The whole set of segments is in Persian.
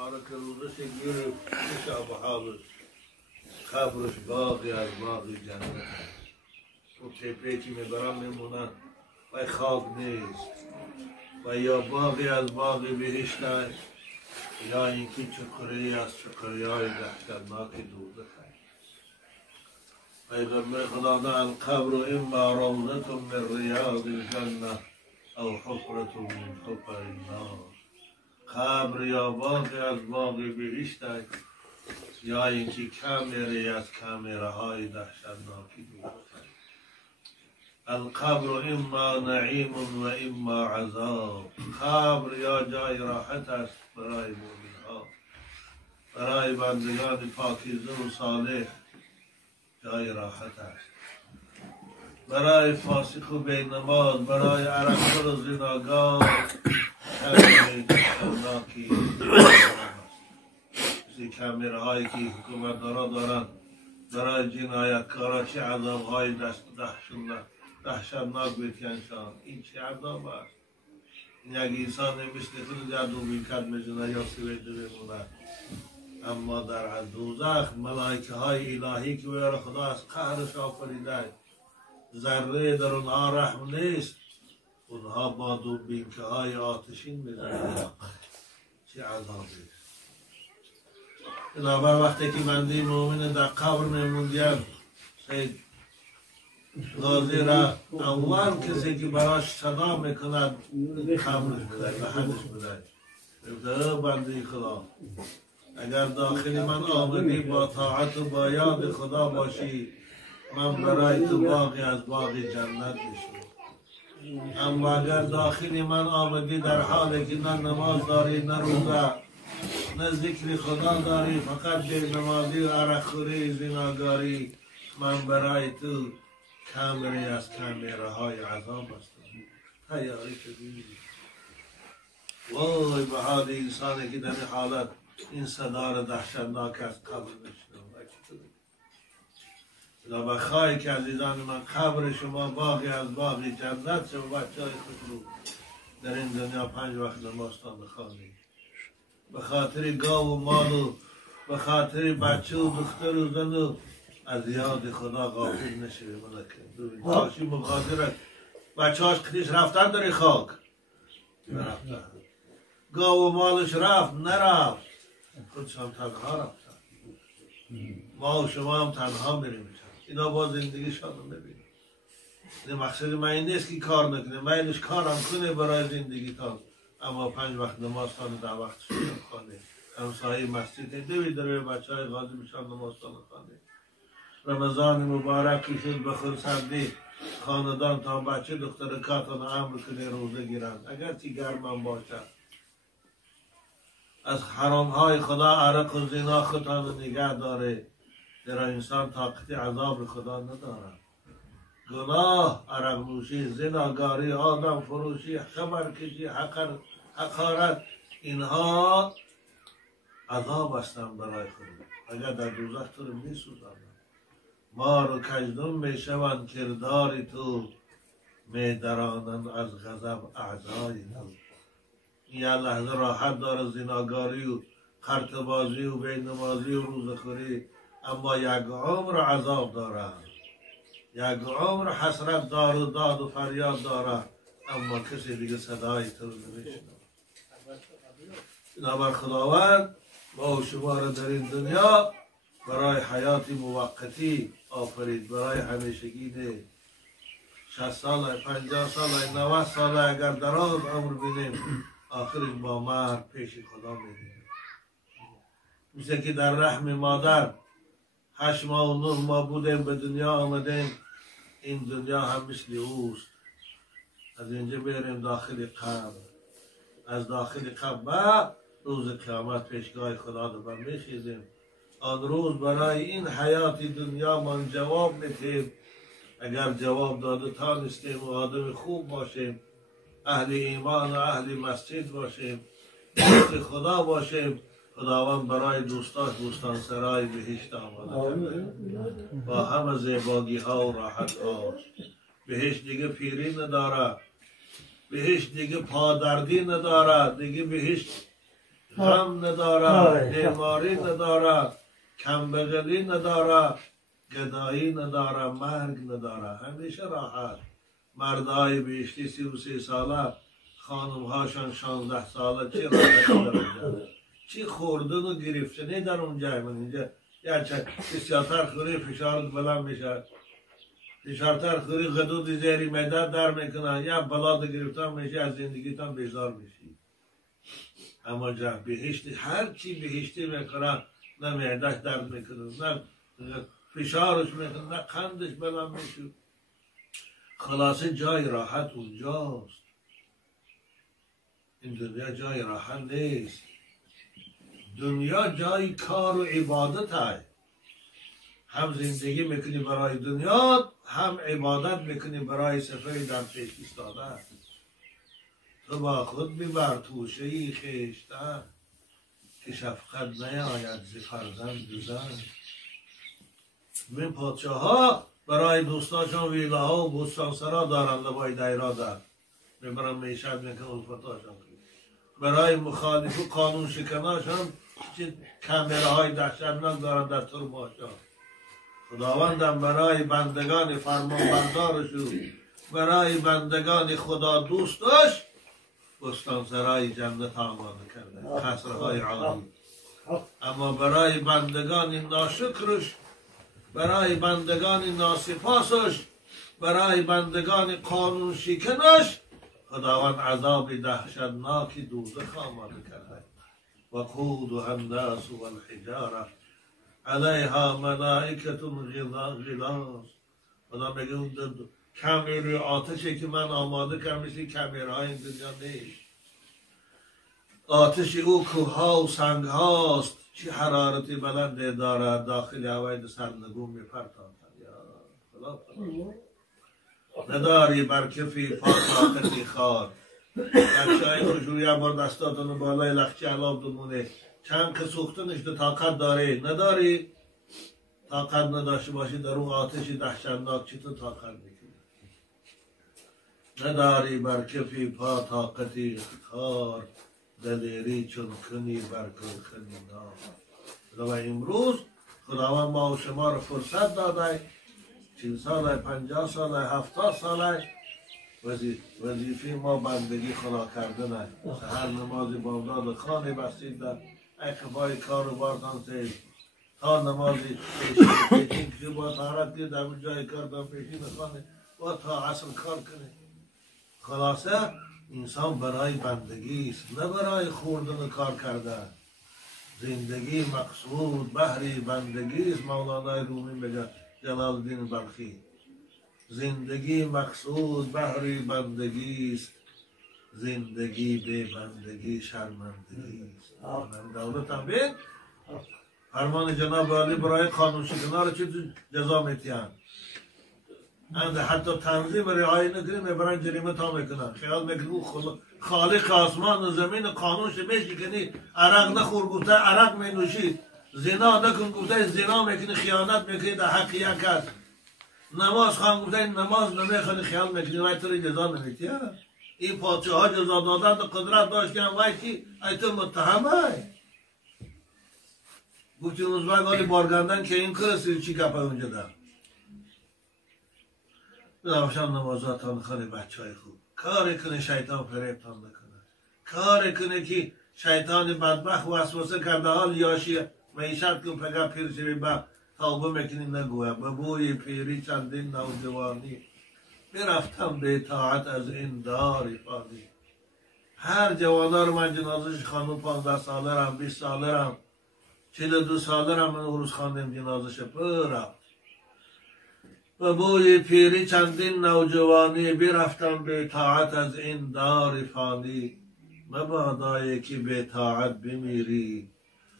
مبارک روزش گیره شب حالش قبرش باقی از باقی جنت و تپه که میبرم میمونن و خاک نیست و یا باقی از باقی بهشت یا اینکه چکری از چکری های دهشتناک دوزخ پیغمبر خدا نه القبر اما روضة من ریاض الجنه او حفرة من حفر النار قبر یا باقی از باقی بهشت یا اینکه کمری از کمره های دهشتناکی دوزخ القبر اما نعیم و اما عذاب قبر یا جای راحت است برای مومن ها برای بندگان پاکیزه و صالح جای راحت است برای فاسق و بینماز برای عرقخور و زناگار کمره دهشتناکی مثل کمره هایی که حکومت دارن برای جنایتکارا چه عذاب های دهشتناک بتینشان این چه عذاب است این یک انسان مثل خود در دومیکت میزنه یا سویده بمونه اما در دوزخ ملائکه های الهی که ویرا خدا از قهرش آفریده ذره در اونها رحم نیست اونها با دوبینکه های آتشین میزنه چه عذابی بنابر وقتی که بنده مومن در قبر میموندیم سید غازی را اول کسی که براش صدا میکند قبرش بدهی و حدش بدهی بنده خدا اگر داخل من آمدی با طاعت و با یاد خدا باشی من برای تو باقی از باقی جنت میشم اما اگر داخل من آمدی در حالی که نه نماز داری نه روزه نه ذکر خدا داری فقط به نمازی و عرقخوری زناگاری من برای تو کمری از کمره های عذاب هستم تیاری شدی وای به حال انسانی که در این حالت این صدا را دهشتناک از قبر نشنم و بخواهی که عزیزان من قبر شما باقی از باقی جنت شما بچه های خود رو در این دنیا 5 وقت نمازتان بخوانید به خاطر گاو و مال و به خاطر بچه و دختر و زن و از یاد خدا غافل نشه ملکه تاشی مخاطرت بچه هاش کدیش رفتن در خاک نرفتن گاو و مالش رفت نرفت خودشان تنها رفتن ما و شما هم تنها میریم اینا با زندگیشان رو میبینیم مقصد من این نیست که کار نکنه میلش کارم کنه برای زندگیتان اما 5 وقت نمازتان در وقت شما خانه همسایه مسجد دوی در بچه های غازی بشان نمازتان خانه رمضان مبارک که شد به خورسندی خاندان تا بچه دخترکاتان امر کنه روزه گیرند اگر تی گرمم باشد از حرام های خدا عرق و زنا خودتان نگه داره در انسان طاقت عذاب خدا نداره گناه عرق نوشی زناگاری آدم فروشی خبرکشی حقارت اینها عذاب هستند برای خدا اگر در دوزخ تو رو میسوزند مار و کژدم میشوند کردار تو میدرانند از غضب اعضای تو این لحظه راحت داره زناگاری و خرطبازی و بینمازی و روزخوری اما یک عمر عذاب داره یک عمر حسرت دار و داد و فریاد داره اما کسی دیگه صدای تو رو نمیشنه بنابر خداوند ما و شما را در این دنیا برای حیات موقتی آفرید برای همیشگی نه 60 سال 50 سال 90 سال اگر دراز عمر بینیم آخرش با مرگ پیش خدا میریم مثل که در رحم مادر 8 ماه و 9 ماه بودیم به دنیا آمدیم این دنیا هم مثل اوست از اینجا بریم داخل قبر از داخل قبر روز قیامت پیشگاه خدا رو میخیزیم آن روز برای این حیات دنیا من جواب میتیم اگر جواب داده تانستیم و آدم خوب باشیم اهل ایمان و اهل مسجد باشیم دوست خدا باشیم خداوند برای دوستاش بوستان سرای بهشت آماده با همه زیباگی ها و راحت ها بهشت دیگه پیری نداره بهشت دیگه پادردی نداره دیگه بهشت غم ندارد، بیماری ندارد، کمبغلی ندارد، گدایی ندارد، مرگ ندارد، همیشه راحت. مردهای بیشتی 33 ساله، خانمهاشان 16 ساله، چی راحتی در اونجا، چی خوردن و گرفتنی در اونجا. من اینجا یا چه بسیارتر خوری فشارت بلند میشه، فشارتر خوری غدود زیری معده در میکنن، یا بلاد گرفتن میشه، از زندگیتان بیزار میشی. اما جا بهشتی هر چی بهشتی میکنن، نه معدهش درد میکنه، نه فشارش میکنه، نه قندش بلند میشه. خلاصه جای راحت اونجاست. این دنیا جای راحت نیست. دنیا جای کار و عبادت های. هم زندگی میکنی برای دنیا، هم عبادت میکنی برای سفری در پیش ایستاده. تو با خود ببر توشه خویشتن، که شفقت نیاید ز فرزند و زن. این پادشاه ها برای دوستاشان ویلاها و بستانسرا دارند، لبای دیرا در میبرن میشد میکن الفتاشان. برای مخالف و قانون شکناشان کامراهای دهشتناک دارند در ترماشان. خداوندم برای بندگان فرمانبردارشو، برای بندگان خدا دوستش بستانسرای جنت آماده کرده، قصرهای عالی. اما برای بندگان ناشکرش، برای بندگان ناسپاسش، برای بندگان قانون شکنش، خداوند عذاب دهشتناکی دوزخ آماده کرده. وقودها الناس والحجاره علیها ملائکة غلاظ. خدا میگه اون کمر آتشی که من آماده کردم مثل کمرهای این دنیا نیست. آتش او کوهها و سنگ هاست، چه حرارتی بلنده دارد، داخل هوای سرنگون میپرتاند. خدا نداری بر کفی پا طاقتی خار. بچه‌های خوشروی بار دستاتونو بالای لخچه علاب دمونه، چند که سوختنش ده طاقت داره، نداری؟ طاقت نداشته باشی در اون آتش دهشتناک چطور طاقت میکنی؟ نداری بر کفی پا طاقتی خار، دلیری چون کنی بر گلخنی نار. و امروز خداوند ما و شما رو فرصت داده، 40 ساله، 50 ساله، 70 ساله، وظیفه ما بندگی خدا کردنه. سحر نماز بامداد خانه بستید در اخفای کار و باردان سید، تا نمازی پیشین که با طهارت دید در جای کار در پیشین خانه و تا عصر کار کنه. خلاصه انسان برای بندگی است، نه برای خوردن و کار کردن. زندگی مقصود بهر بندگی است. مولانا رومی میگه، جلال الدین بلخی، زندگی مقصود بهر بندگی است، زندگی به بندگی شرمندگی است. دولت هم بید فرمان جناب عالی برای قانون شکنان رو چه جزا میتیند. اند حتی تنظیم رعایت نکنی میبرن جریمه تا میکنن. خیال میکنی خالق آسمان و زمین قانونش میشکنی، عرق نخور گفته عرق مینوشی، زنا نکن گفته زنا میکنی، خیانت میکنی در حق یک کس، نماز خوان گفته نماز نمیخونی، خیال میکنی وای تو رو جزا نمیتی. این پادشاه ها جزا دادن قدرت داشتن، وای کی ای تو متهمه. گفتی روزبای گالی بارگندن که این کرسی چی کپه اونجا در بدوشان نمازاتان خانه بچه های خوب. کار کنه شیطان فریبتان نکنه، کار کنه که شیطان بدبخت وسوسه کرده حال یاشی معیشت کن پگه پیر شوی با توبه میکنی نگوه. به بوی پیری چندین نوجوانی برفتم به اطاعت از این دار فانی. هر جوانا رو من جنازش خانم 15 ساله رم، 20 ساله رم، 42 ساله رم من روز خواندم جنازش برفت. و بوی پیری چندین نوجوانی برفتم به اطاعت از این دار فانی. مبادایی که به اطاعت بمیری،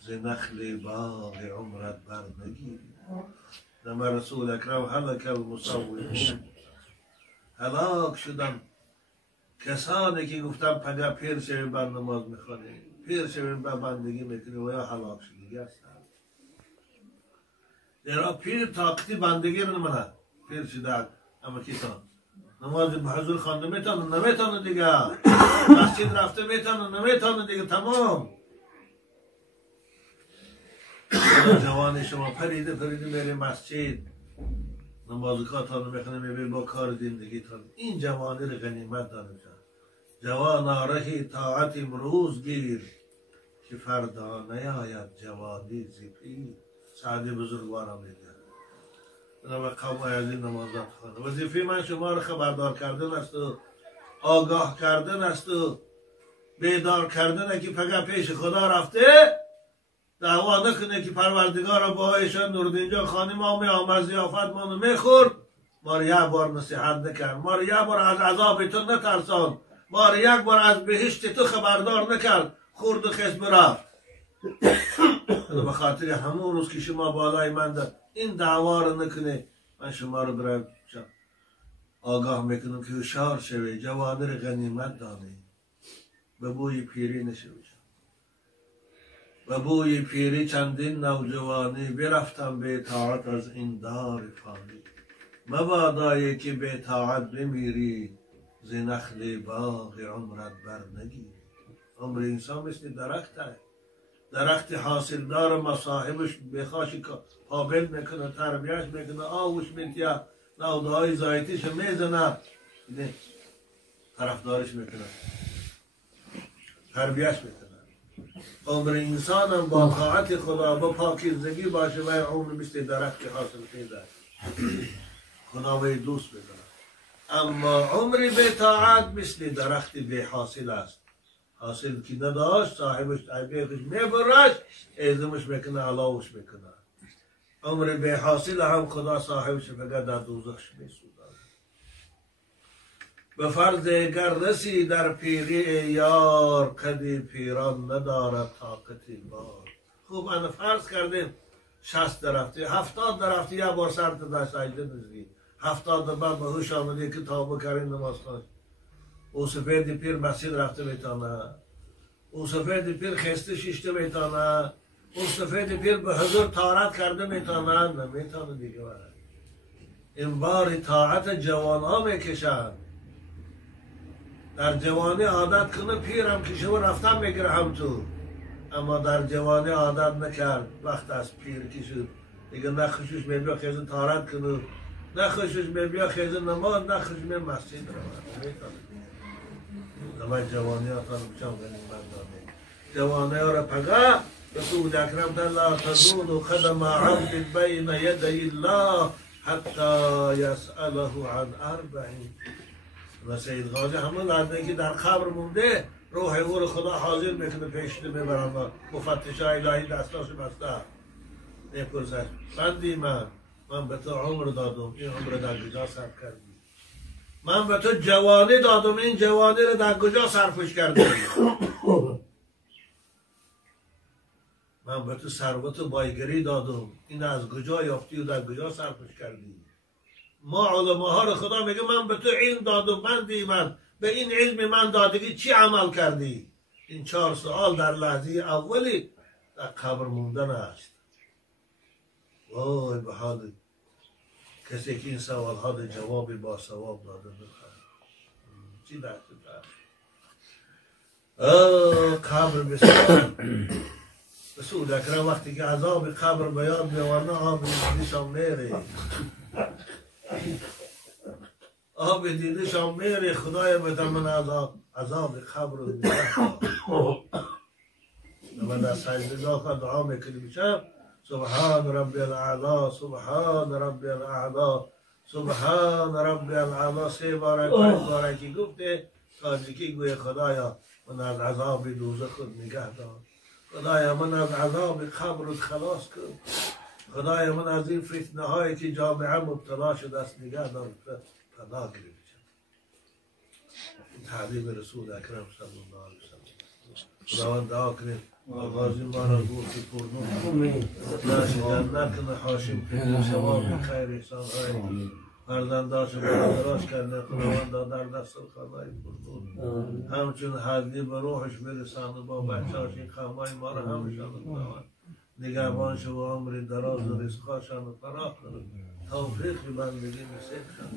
ز نخل باغ عمرت بر نگیری. نم رسول اکرم هلک المصومون، هلاک شدن کسانی که گفتن پگه پیر شویم بر نماز میخوانیم، پیر شویم بر بندگی میکنیم و یا هلاک شدگی هستن. درا پیر طاقتی بندگی رو نمونه، پیر شده اما کیتان نماز به حضور خوانده میتونه نمیتونه دیگه، مسجد رفته میتونه نمیتونه دیگه، تمام جوان شما پریده میره مسجد نمازکاتان میخونه میبین با کار زندگیتان این جوانی رو غنیمت دانید جوان آرهی طاعت امروز گیر که فردا نیاید جوانی زیپی سعدی بزرگوارم میگه به قوم از این نمازات خانه وظیفه من شما رو خبردار کردن است و آگاه کردن است و بیدار کردن که فقط پیش خدا رفته دعوا نکنه که پروردگار با ایشان نوردین جان خانی ما می آمد ضیافت ما رو میخورد ما رو یک بار نصیحت نکرد ما رو یک بار از عذاب تو نترسان ما رو یک بار از بهشت تو خبردار نکرد خورد و خس برفت به خاطر همون روز که شما بالای من در این دعوا رو نکنه من شما رو برای آگاه میکنم که هوشیار شوی جوانی رو غنیمت دانی به بوی پیری نشوی و بوی پیری چندین نوجوانی برفتم به اطاعت از این دار فانی مبادایی که به اطاعت بمیری ز نخل باغ عمرت بر نگیری عمر انسان مثل درخت ہے درخت حاصلدار مصاحبش بخواش قابل میکنه تربیهش میکنه آوش میتیه نوده های زایتیش میزنه طرفدارش میکنه تربیهش میکنه عمر انسان هم با طاعت خدا با پاکیزگی باشه و عمر مثل درخت حاصل پیدا خدا وی دوست بداره اما عمر به طاعت مثل درخت به حاصل است حاصل که نداشت صاحبش تعبیرش میبرش ایزمش میکنه علاوش میکنه عمر به حاصل هم خدا صاحبش فقط در دوزخش میسوزه به فرض اگر رسی در پیری یار قدی پیران ندارد طاقت بار خوب انا فرض کردیم 60 درفتی 70 درفتی یک بار سر تا سجده نزدی 70 بعد به هوش آمدی که توبه کردی نماز خواند او سفید پیر مسجد رفته میتانه او سفید پیر خسته شیشته میتانه او سفید پیر به حضور طهارت کرده میتانه نمیتانه دیگه برد این بار طاعت جوان ها میکشند در جوانی عادت کنه پیرم کشه و رفتن میگره هم تو اما در جوانی عادت نکرد وقت از پیر کشید دیگه نخوشش میبیا خیزه طهارت کنه نخوشش میبیا خیزه نماز نخوشش می مسجد رو نمای جوانی ها تا بچم غنیمت دانه جوانی ها را پگه رسول اکرم در لا تزول قدم عبد بین یدی الله حتی یسأله عن اربعین و سید غازی همه لحظه که در قبر مونده روح او رو خدا حاضر میکنه پیشته میبرن مفتش الهی دستاش بسته میپرسش بندی من به تو عمر دادم این عمر در کجا صرف کردی من به تو جوانی دادم این جوانی رو در کجا صرفش کردی من به تو ثروت و بایگری دادم این از کجا یافتی و در کجا صرفش کردی ما علماء ها رو خدا میگه من به تو علم دادم بندی من به این علم من دادگی چی عمل کردی این 4 سوال در لحظه اولی در قبر موندن است وای به حال کسی که این سوال ها در جوابی با ثواب داده بخواه چی دست قبر بسیار رسول اکرم وقتی که عذاب قبر بیاد میورنه آب دیدشان میره آب دیدشان میره خدای بده من عذاب قبر رو میده من در سجده دعا میکنی میشم سبحان ربی الاعلا سبحان ربی الاعلا سبحان ربی الاعلا 3 بار 5 بار که گفته تازگی گوی خدایا من از عذاب دوزخ خود نگه دار خدایا من از عذاب قبر خلاص کن خدایا من از این فتنه هایی که جامعه مبتلا شده است نگه دار پناه گیری بچم این تعلیم رسول اکرم صلی الله علیه وسلم خداوند دعا کنید آغازی ما را گوشی پرنون ناشدن نکنه حاشم کنید شما خیر احسان های فرزنداش ما را دراش کرده خداوند در دست خانه پرنون همچون حدی به روحش برسانه با بچهاش این خمای ما را همشان خداوند نگهبان شو و عمر دراز و رزقاشان رو فراخ کنه توفیق بندگی نصیب شد